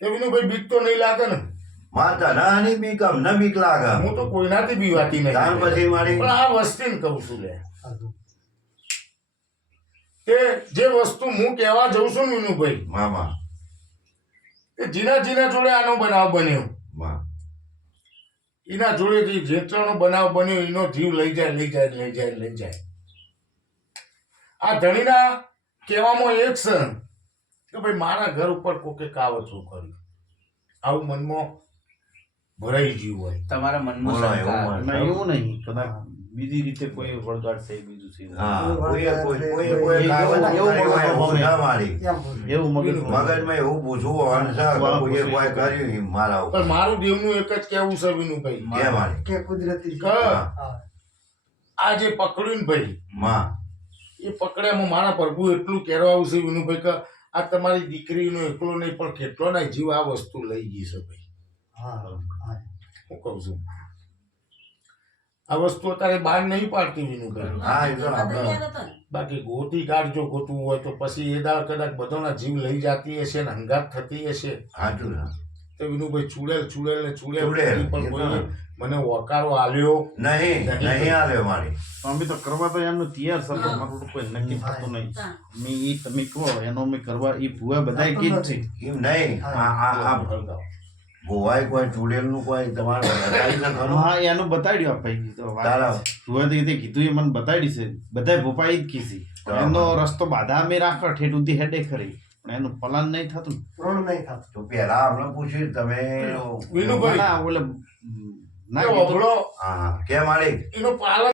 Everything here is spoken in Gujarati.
વિનુભાઈ બીક તો નહીં લાગે ને? માતા ના ની બીક અમને બીક લાગે. હું તો કોઈનાથી બીવાતી નહીં. ત્યાર પછી મારી પણ આ વસ્તીને કહું છું લે કે જે વસ્તુ હું કહેવા જઉં છું ને વિનુભાઈ મામા એ જીના જોડે આનો બનાવ બન્યો, મા એના જોડેથી જેટલાનો બનાવ બન્યો એનો જીવ લઈ જાય. આ ધણીના કહેવામાં એક છે કે ભાઈ મારા ઘર ઉપર કોકે કાવતરું કર્યું, આવું મનમાં ભરાઈ ગયું હોય. તમારા મનમાં બોલો, શંકા એવું આવે. એવું નહીં કદાચ બીજી રીતે કોઈ વળગાડ છે બીજું છે હા કોઈ કાવત કરી હોય એવું ના મારી એવું મગજ મગજમાં એવું પૂછવું હોવાનું છે કે કોઈએ કોઈ કર્યું એમ મારા ઉપર. પણ મારું દેવનું એક જ કહેવું છે વિનુભાઈ કે મારી કે કુદરતી કે આ જે પકડ્યું ને ભાઈ માં એ પકડ્યામાં મારા પ્રભુ એટલું કહેવાયું છે વિનુભાઈ કે આ તમારી દીકરીનો એકલો નહીં પણ કેટલો ના જીવ આ વસ્તુ લઈ ગઈ છે ભાઈ. હું કહું છું આ વસ્તુ અત્યારે બહાર નહીં પાડતી વિનુભાઈ. હા એ તો આપણે બાકી ગોતી કાઢજો ગોતવું હોય તો પછી એ દાળ કદાચ બધાના જીવ લઈ જતી હશે ને હંગાત થતી હશે સાચું ને તો વિનુભાઈ ચૂડેલ ચૂડેલ, પણ કોઈએ મને વકારો આલ્યો નહીં આલ્યો મારી. અમે તો કરવા તો એમનું તૈયાર છે પણ મારું તો કોઈ નક્કી થતું નહીં. મેં ઈ તમે કહો એનો અમે કરવા ઈ ભૂવા બધાય કીધ છે એમ નહીં આ ભોવાય કોઈ ચૂડેલ નું કોઈ તમારે બતાવી છે ખરું? હા એનું બતાડ્યું ભાઈ તો તારા ભૂવા તે કીધું એ મને બતાડી છે બધાય ભોપા ઈ જ કીધી એનો રસ્તો બાધા અમે રાખવા ઠેઠ ઉધી હેડે ખરી પણ એનું પલાન નહીં થતું પૂર્ણ નહીં થતું. તો પેલા અમને પૂછ્યું તમે વિનુભાઈ ના ઓલે ના એ કીધું ઓગળો હા કે મારી એનું પાલન